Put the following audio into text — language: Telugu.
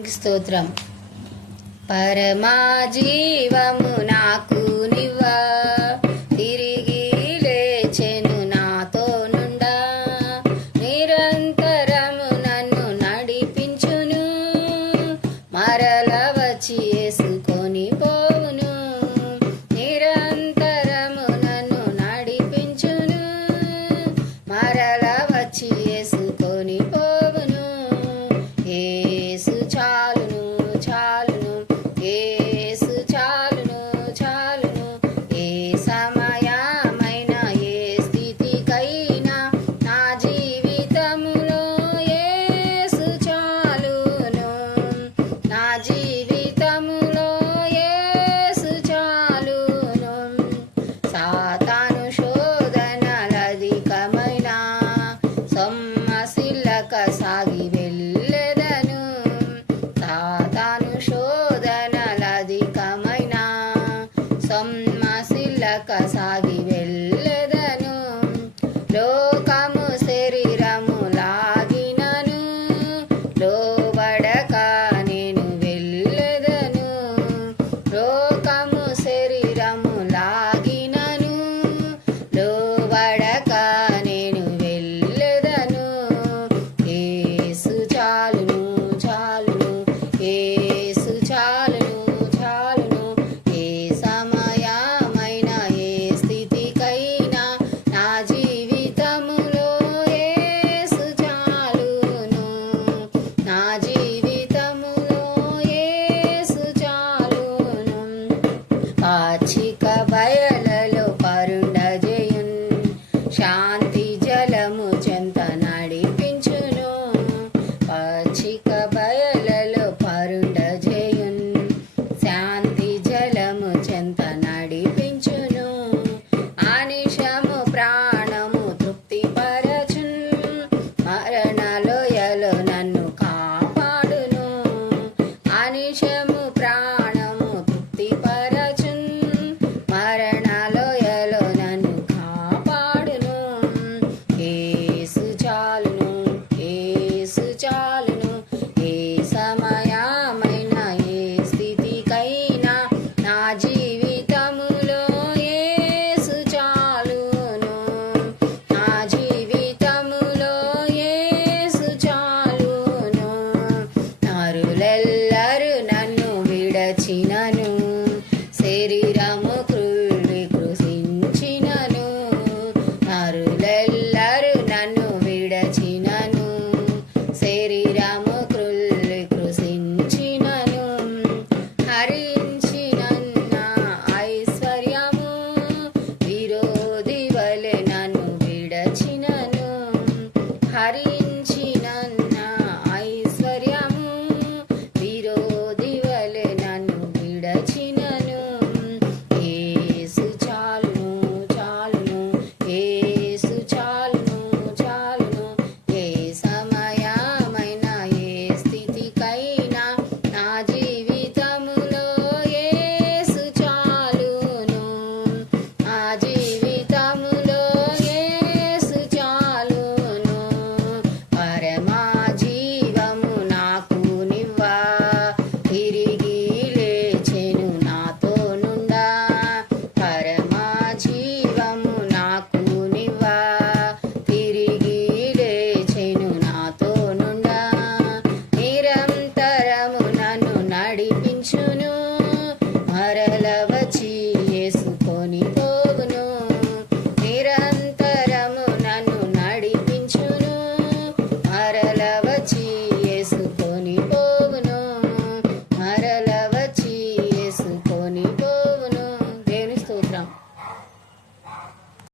స్తోత్రం. పరమా జీవము నాకు నివ్వా. తిరిగి లేచెను నాతో నుండా. నిరంతరము నన్ను నడిపించును. మరల వచ్చి వేసుకొని పోవును. నిరంతరము నన్ను నడిపించును. మరల సొమ్మసిల్లక సాగి వెళ్ళదను లోకము శరీరము లాగినను. లోబడక నేను వెళ్ళదను. లోకము శరీరము లాగినను. లోబడక నేను వెళ్ళదను. ఏసు చాలును చాలును ఏ